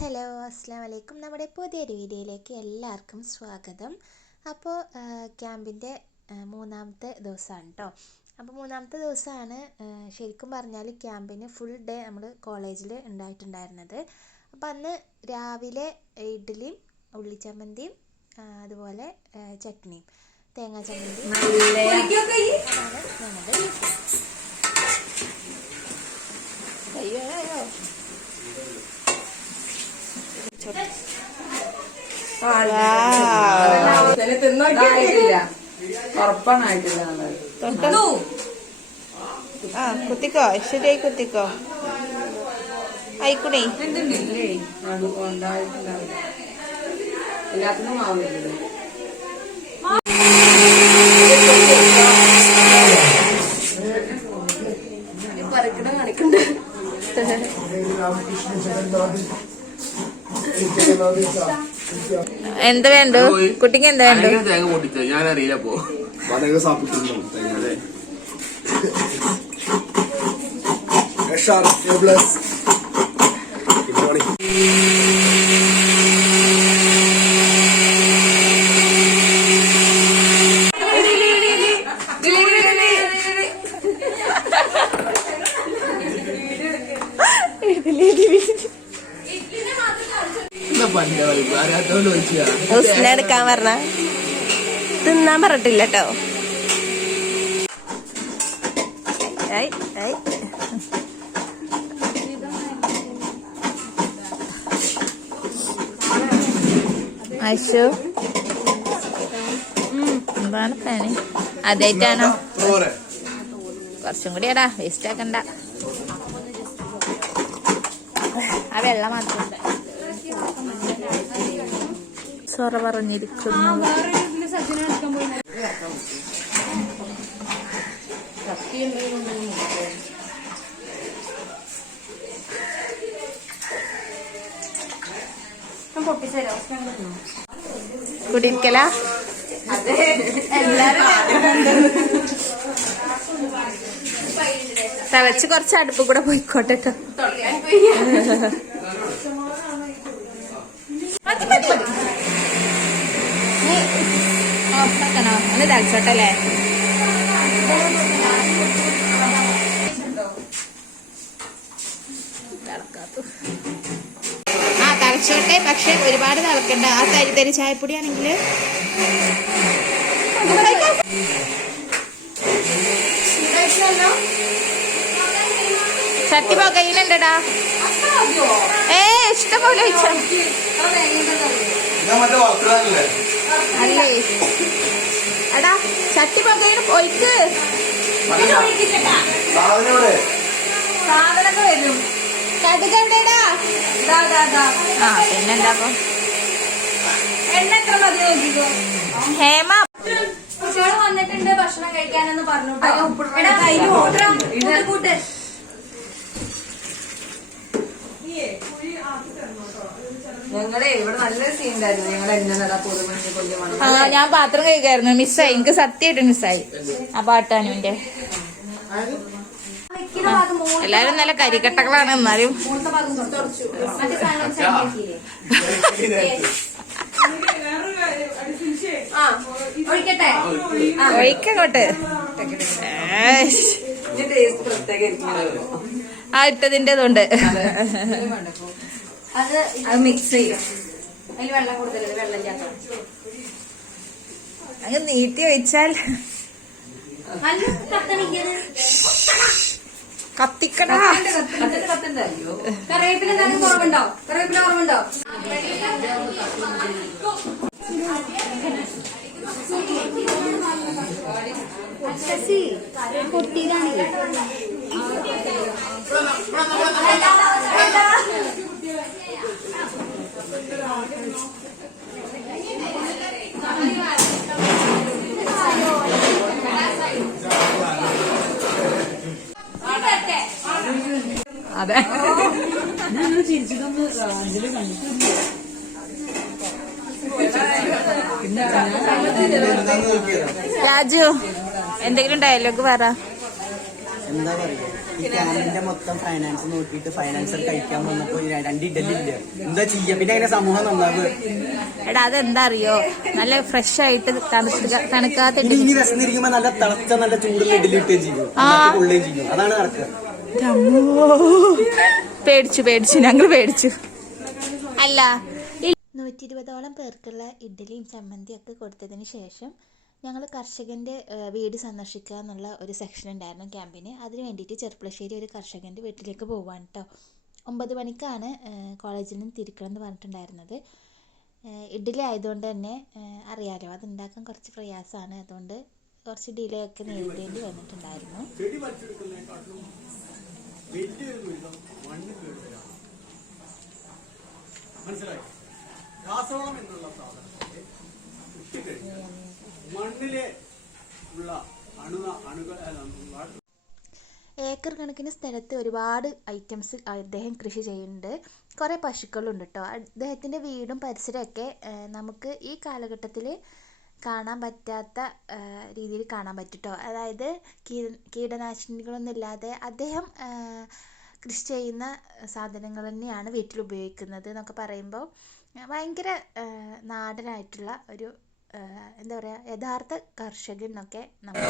Hello, അസ്സാം വലൈക്കും. നമ്മുടെ പുതിയൊരു വീഡിയോയിലേക്ക് എല്ലാവർക്കും സ്വാഗതം. അപ്പോൾ ക്യാമ്പിൻ്റെ മൂന്നാമത്തെ ദിവസമാണ് കേട്ടോ. അപ്പോൾ മൂന്നാമത്തെ ദിവസമാണ് ശരിക്കും പറഞ്ഞാൽ ക്യാമ്പിന് ഫുൾ ഡേ നമ്മൾ കോളേജിൽ ഉണ്ടായിട്ടുണ്ടായിരുന്നത്. അപ്പോൾ അന്ന് രാവിലെ ഇഡ്ഡലിയും ഉള്ളിച്ചമ്മന്തിയും അതുപോലെ ചട്നിയും തേങ്ങാ ചമ്മന്തിയും ആണ് ഞങ്ങളുടെ വീട്ടിൽ. കുത്തിക്കോ, ശരിയായി കുത്തിക്കോ. ആയിക്കൂടെ എല്ലാത്തിനും ആവുന്നില്ല. പറിക്കണ കാണിക്കണ്ട. എന്താ വേണ്ടു കുട്ടിക്ക്? എന്താ വേണ്ടു? തേങ്ങ പൊട്ടിച്ചോ, ഞാൻ അറിയില്ല. പോ എടുക്കാൻ പറഞ്ഞ തിന്നാൻ പറഞ്ഞിട്ടില്ല കേട്ടോ. അശു എന്താണ് ഫാന്? അതായിട്ടാണോ? കുറച്ചും കൂടി എടാ, വേസ്റ്റ് ആക്കണ്ട. ആ വെള്ളം മാത്രം സൊറ പറഞ്ഞിരിക്കുന്നു. കുടിക്കല തിളച്ച് കുറച്ച് അടുപ്പ് കൂടെ പോയിക്കോട്ടെ കേട്ടോ. ഒന്ന് തിളച്ചോട്ടല്ലേ? തിളച്ചോട്ടെ, പക്ഷെ ഒരുപാട് തിളക്കണ്ട. ആ തരി തരി ചായപ്പൊടി ആണെങ്കിൽ ചട്ടി പുകയിലുണ്ടടാ. ഇഷ്ടംപോലെ വെച്ചാ അല്ലേ? എടാ ചട്ടി പുകയിന് പോയിക്ക് സാധനമൊക്കെ വരും. കടുകടാ. ആ പിന്നെന്താ ഹേമ വന്നിട്ടുണ്ട് ഭക്ഷണം കഴിക്കാനെന്ന് പറഞ്ഞു. ഞങ്ങളെ ഇവിടെ നല്ല സീൻ ഉണ്ടായിരുന്നു. ഞങ്ങൾ ഞാൻ പാത്രം കഴിക്കായിരുന്നു. മിസ്സായി, എനിക്ക് സത്യമായിട്ട് മിസ്സായി ആ പാട്ടാനുവിന്റെ. എല്ലാരും നല്ല കരിക്കട്ടകളാണ്. എന്നാലും ഒഴിക്കോട്ട് ആ ഇട്ടതിൻ്റെതുണ്ട്. അത് മിക്സ് ചെയ്യും. അതിൽ വെള്ളം കൂടുതൽ വെള്ളം ചേർക്കണം. അങ്ങ് നീട്ടി വെച്ചാൽ കത്തിക്കണ. കറിവേപ്പില എന്തെങ്കിലും കുറവുണ്ടോ? കറിവേപ്പില കുറവുണ്ടോ? കുട്ടിയിലാണ് അതെ. രാജു എന്തെങ്കിലും ഡയലോഗ് പറ. എന്താ പറയുക? ക്യാമ്പിന്റെ മൊത്തം ഫൈനാൻസ് നോക്കിയിട്ട് ഫൈനാൻസർ കഴിക്കാൻ വന്നപ്പോ 2 ഇഡലി ഇല്ല. എന്താ ചെയ്യാ? പിന്നെ അങ്ങനെ സമൂഹം നന്നാവുക. എടാ അതെന്താ അറിയോ, നല്ല ഫ്രഷ് ആയിട്ട് തണുക്കാത്ത ഇനി വിശന്നിരിക്കുമ്പോ നല്ല തിളച്ച നല്ല ചൂടുള്ള ഇഡലി ഇട്ടുകയും ചെയ്യും, കൊള്ളുകയും ചെയ്യും. അതാണ് നടക്കുക. പേടിച്ചു ഞങ്ങൾ പേടിച്ചു. അല്ല 120ഓളം പേർക്കുള്ള ഇഡ്ഡലിയും ചമ്മന്തിയും ഒക്കെ കൊടുത്തതിന് ശേഷം ഞങ്ങൾ കർഷകൻ്റെ വീട് സന്ദർശിക്കുക എന്നുള്ള ഒരു സെക്ഷൻ ഉണ്ടായിരുന്നു ക്യാമ്പിന്. അതിന് വേണ്ടിയിട്ട് ചെർപ്പുളശ്ശേരി ഒരു കർഷകൻ്റെ വീട്ടിലേക്ക് പോവാണ് കേട്ടോ. 9 മണിക്കാണ് കോളേജിൽ നിന്ന് തിരിക്കണം എന്ന് പറഞ്ഞിട്ടുണ്ടായിരുന്നത്. ഇഡ്ഡലി ആയതുകൊണ്ട് തന്നെ അറിയാലോ, അതുണ്ടാക്കാൻ കുറച്ച് പ്രയാസമാണ്. അതുകൊണ്ട് കുറച്ച് ഡിലേ ഒക്കെ നേരിടേണ്ടി വന്നിട്ടുണ്ടായിരുന്നു. മനസ്സിലായി? രാസവളം എന്നുള്ള സാധനത്തെ ഇട്ടുകഴിഞ്ഞാൽ മണ്ണിലെ ഉള്ള അണുകൾ ഏക്കർ കണക്കിന് സ്ഥലത്ത് ഒരുപാട് ഐറ്റംസ് അദ്ദേഹം കൃഷി ചെയ്യുന്നുണ്ട്. കുറേ പശുക്കളുണ്ട് കേട്ടോ. അദ്ദേഹത്തിൻ്റെ വീടും പരിസരമൊക്കെ നമുക്ക് ഈ കാലഘട്ടത്തിൽ കാണാൻ പറ്റാത്ത രീതിയിൽ കാണാൻ പറ്റും കേട്ടോ. അതായത് കീടനാശിനികളൊന്നും ഇല്ലാതെ അദ്ദേഹം കൃഷി ചെയ്യുന്ന സാധനങ്ങൾ തന്നെയാണ് വീട്ടിൽ ഉപയോഗിക്കുന്നത് എന്നൊക്കെ പറയുമ്പോൾ ഭയങ്കര നാടനായിട്ടുള്ള ഒരു എന്താ പറയുക, യഥാർത്ഥ കർഷകൻ എന്നൊക്കെ നമ്മൾ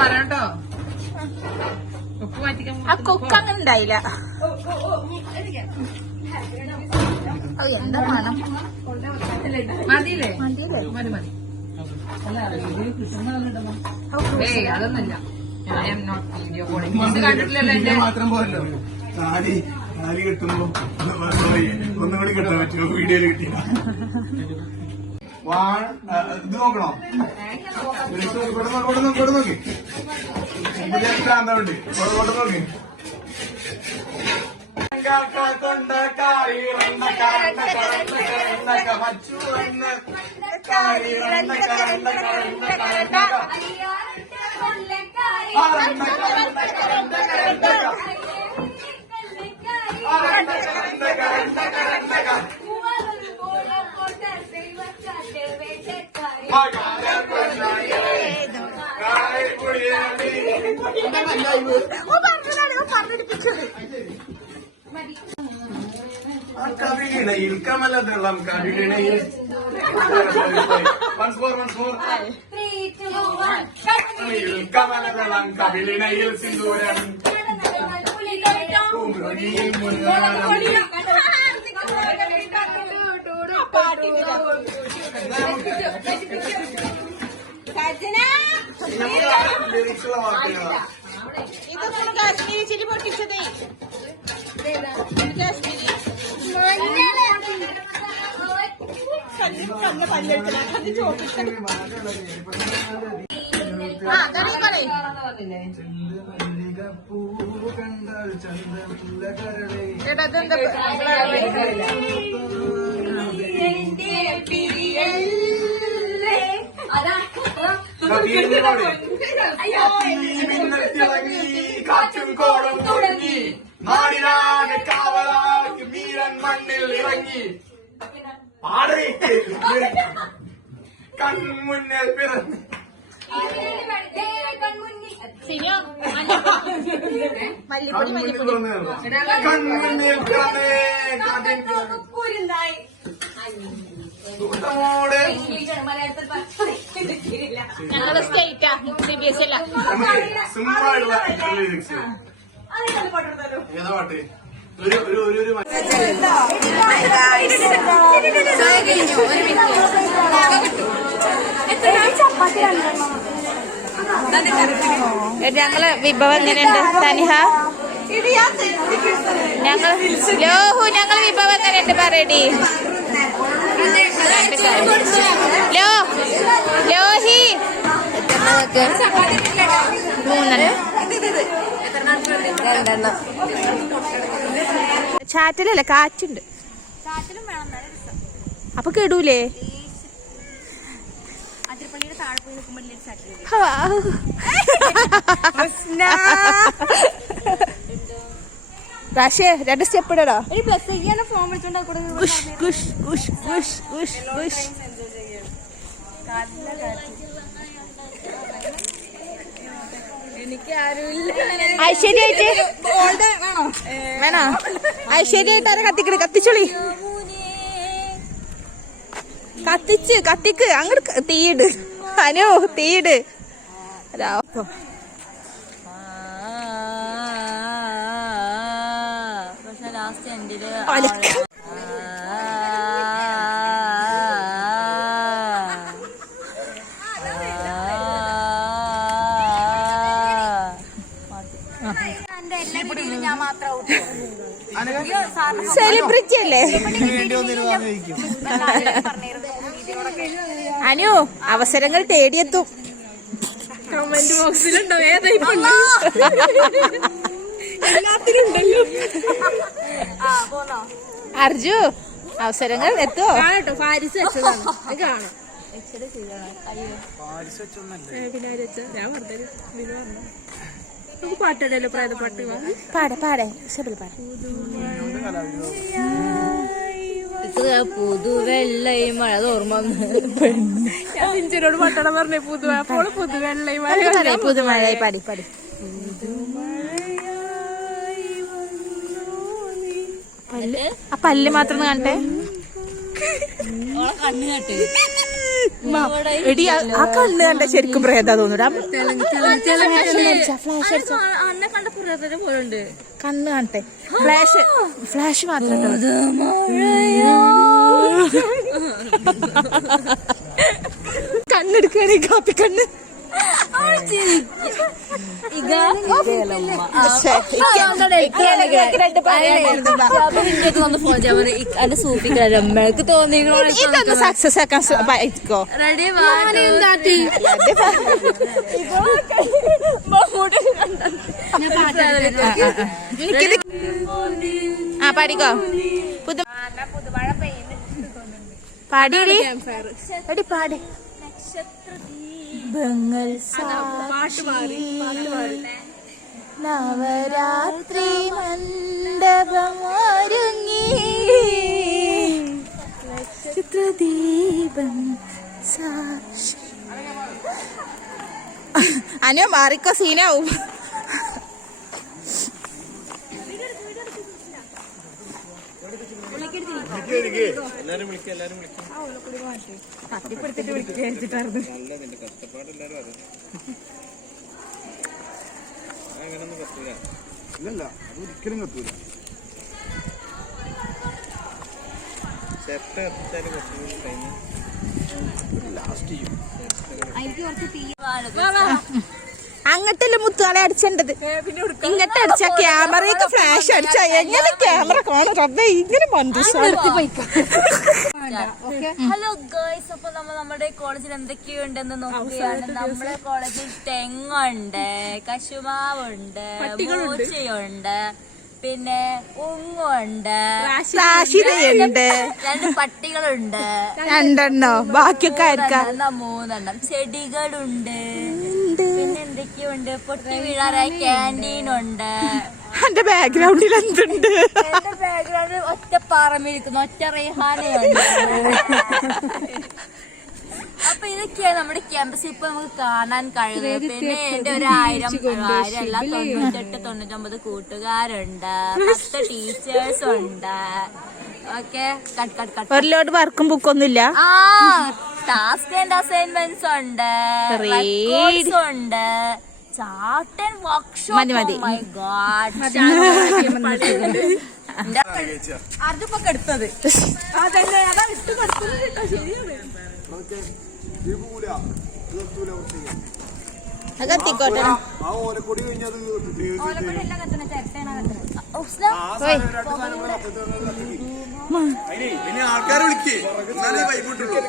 പറഞ്ഞോ. ഉപ്പ് മാറ്റിക്കാൻ ആ കുക്ക് അങ്ങനെ ഉണ്ടായില്ല. എന്താ വേണം? മതിയില്ലേ? മതി. അതൊന്നുമില്ല. കണ്ടിട്ടില്ലല്ലോ. മാത്രം പോരല്ലോ, താലി കിട്ടുമ്പോ ഒന്നുകൂടി കിട്ടാൻ പറ്റുമോ? വീഡിയോയിൽ കിട്ടിയ ഇത് നോക്കണോ? കൊടു നോക്കി ഭ്രാന്തമുണ്ട്. കൊടു നോക്കി കൊണ്ട കാറി കവിളിണയിൽ കമലദളം കവിളിണയിൽ കമലദളം കവിളിണയിൽ സിന്ദൂരം ഇതൊന്നും കാശ്മീരി ചിരി പൊട്ടിച്ചതേ. കാറ്റും കോളും തുടങ്ങി നാടിനാകെ കാവലാക്കി വീരൻ മണ്ണിൽ ഇറങ്ങി പാടയിട്ട് കൺമുന്നിൽ പിറന്ന് കൺമുന്നിൽ പിറന്നേ ഞങ്ങളുടെ സ്റ്റേറ്റാ, CBSE അല്ല. സിമ്പിളായിട്ടുള്ള ഏതാ പാട്ട്? ഒരു ഞങ്ങള് വിഭവം എങ്ങനെയുണ്ട് തനിഹ? ഞങ്ങൾ വിഭവം എങ്ങനെയുണ്ട് പറയടി. ലോഹി രണ്ടെണ്ണം. ചാറ്റലല്ല, കാറ്റുണ്ട്. അപ്പൊ കേടൂലേ? അതിരപ്പള്ളിയുടെ താഴെ പോയി നിൽക്കുമ്പോൾ റാഷേ 2 സ്റ്റെപ്പ് ഇടടാ. പ്ലസ് ചെയ്യാൻ ഫോൺ വിളിച്ചോണ്ട് കൂടെ എനിക്ക് ആരുമില്ല. ഐശ്വര്യായിട്ട് വേണോ? ഐശ്വര്യായിട്ട് ആരെ കത്തിച്ചോളി. കത്തിക്ക് അങ്ങോട്ട് തീയിട്. അനു തീയിട്. പക്ഷെ ലാസ്റ്റ് എൻഡില് ഞാൻ മാത്രം സെലിബ്രിറ്റി അല്ലേ അനു? അവസരങ്ങൾ തേടിയെത്തും. കമന്റ് ബോക്സിലുണ്ടോ ഏതായി അർജു അവസരങ്ങൾ എത്തുവോ? കേട്ടോ ഫാരിസ് വെച്ചതാണ് കാണാം. ഞാൻ പറഞ്ഞു നമുക്ക് പാട്ടല്ലോ പ്രേതപ്പാട്ട് പാടെ പുതുവെള്ളൈ മഴ ഓർമ്മ ഞാൻ ജിഞ്ചിനോട് പാട്ടണം പറഞ്ഞേ പുതുവെള്ളൈ മഴ പുതുമഴയായി പാടി ആ പല്ല് മാത്രം കാണട്ടെ. കണ്ണ് കേട്ട് എടി ആ കണ്ണ് കണ്ട ശരിക്കും പ്രേതാ തോന്നൂടാ. അന്നെ കണ്ട പുറത്തെ പോലുണ്ട്. കണ്ണ് കാണട്ടെ. ഫ്ലാഷ് മാത്രം കണ്ണെടുക്കുകയാണ് കാപ്പി കണ്ണ്. സൂപ്പിക്കമ്മക്ക് തോന്നി ഇതൊന്ന് സക്സസ് ആക്കാൻ പറ്റിക്കോ. റെഡി ആ പാടിക്കോ. പുതുമഴ പെയ്യുന്നു പാടി പാടി ബംഗൽ സാക്ഷി നവരാത്രി മണ്ഡപമൊരുങ്ങി ചിത്രദീപം സാക്ഷി. അനു മാറിക്കോ സീനാവും. ഇല്ലല്ല അത് ഒരിക്കലും കത്തൂല. ലാസ്റ്റ് ചെയ്യും. അങ്ങട്ടല്ലേ മുത്തുകളെ അടിച്ചേണ്ടത്. ഇങ്ങോട്ട് അടിച്ച ക്യാമറയൊക്കെ ഫ്ലാഷ് അടിച്ച എങ്ങനെ ക്യാമറ കാണും റബ്ബേ. ഇങ്ങനെ ഹലോ ഗേൾസ്, അപ്പൊ നമ്മുടെ കോളേജിൽ എന്തൊക്കെയുണ്ടെന്ന് നോക്കുകയാണ്. നമ്മുടെ കോളേജിൽ തെങ്ങുണ്ട്, കശുമാവുണ്ട്, മൂച്ചയുണ്ട്, പിന്നെ ഉങ്ങുണ്ട്, 2 പട്ടികളുണ്ട്, 2 ബാക്കിയൊക്കെ 3 ചെടികളുണ്ട്, പിന്നെ എന്തൊക്കെയുണ്ട്, പൊട്ടി വീഴാറായ ക്യാൻറ്റീനുണ്ട്. എന്റെ ബാക്ക്ഗ്രൗണ്ടിൽ എന്തുണ്ട്? എന്റെ ബാക്ക്ഗ്രൗണ്ടിൽ ഒറ്റ പാറമിരിക്കുന്നു, ഒറ്റ റേഹാനയുണ്ട്. അപ്പൊ ഇതൊക്കെയാണ് നമ്മുടെ ക്യാമ്പസിൽ ഇപ്പൊ നമുക്ക് കാണാൻ കഴിയുന്നത്. പിന്നെ എന്റെ 1000 അല്ല 98-99 കൂട്ടുകാരുണ്ട്, 10 ടീച്ചേഴ്സ് ഉണ്ട്. ഓക്കെ, ഒരു ലോഡ് വർക്കും ബുക്കൊന്നുമില്ല. ടാസ്ക് ആൻഡ് അസൈൻമെന്റ്സ് ഉണ്ട്, റെക്കോർഡ്സ് ഉണ്ട്, chart and workshop. My god, അതിപ്പൊക്കെ എടുത്തത് അതന്നെ, അതാ ഇട്ട് കൊടുത്തത് കേട്ടോ. ശരിയാണ്. കത്തിക്കോട്ടെ. ആ ഓലക്കൊടി കഴിഞ്ഞത് ഓലക്കൊടിയെല്ലാം കത്തുന്ന ചിരട്ടയാണ് ഇനി ആൾക്കാരെ വിളിക്കേ എന്നാലേ വൈകിട്ടുള്ളൂ.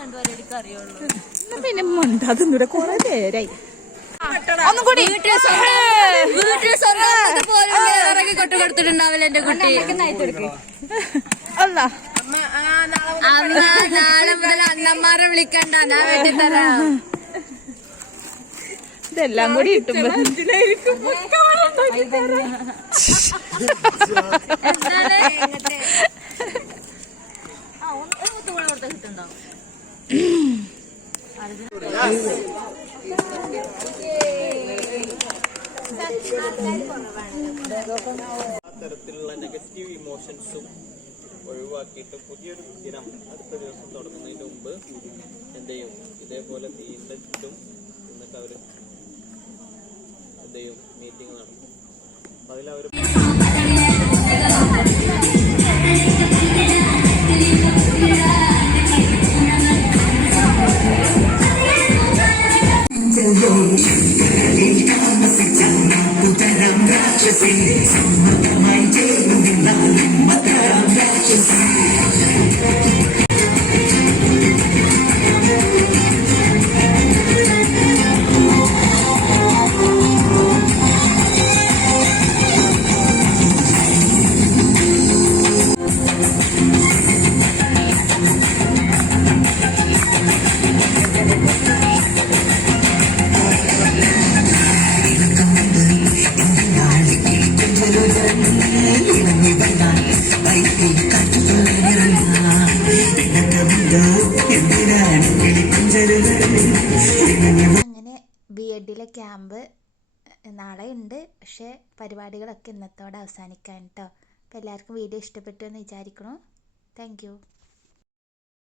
രണ്ടുപേരെനിക്ക് അറിയുള്ളൂ. പിന്നെ മണ്ടാതൊന്നുകൂടെ കൊറേ നേരായി. ഒന്നും കൂടി വീട്ടിൽ സ്വർണ്ണം പോലും ഇറങ്ങി കൊട്ടു കൊടുത്തിട്ടുണ്ടാവില്ല എന്റെ കുട്ടി. അല്ല അമ്മ നാളെ മുതൽ അണ്ണന്മാരെ വിളിക്കണ്ട, ഞാൻ വെട്ടിത്തരാം. ഇതെല്ലാം കൂടി കിട്ടുമ്പോ കിട്ടുന്നുണ്ടോ? തരത്തിലുള്ള നെഗറ്റീവ് ഇമോഷൻസും ഒഴിവാക്കിയിട്ട് പുതിയൊരു ദിനം അടുത്ത ദിവസം തുടങ്ങുന്നതിന് മുമ്പ് എന്ത് ചെയ്യും, ഇതേപോലെ തീന്റെ ചുറ്റും എന്നിട്ട് അവർ എന്ത് ചെയ്യും, മീറ്റിംഗ് നടത്തും. അപ്പൊ അതിലവർ അങ്ങനെ B.Edലെ ക്യാമ്പ് നാളെ ഉണ്ട്. പക്ഷേ പരിപാടികളൊക്കെ ഇന്നത്തോടെ അവസാനിക്കാൻ കേട്ടോ. അപ്പോൾ എല്ലാവർക്കും വീഡിയോ ഇഷ്ടപ്പെട്ടു എന്ന് വിചാരിക്കണു. Thank you.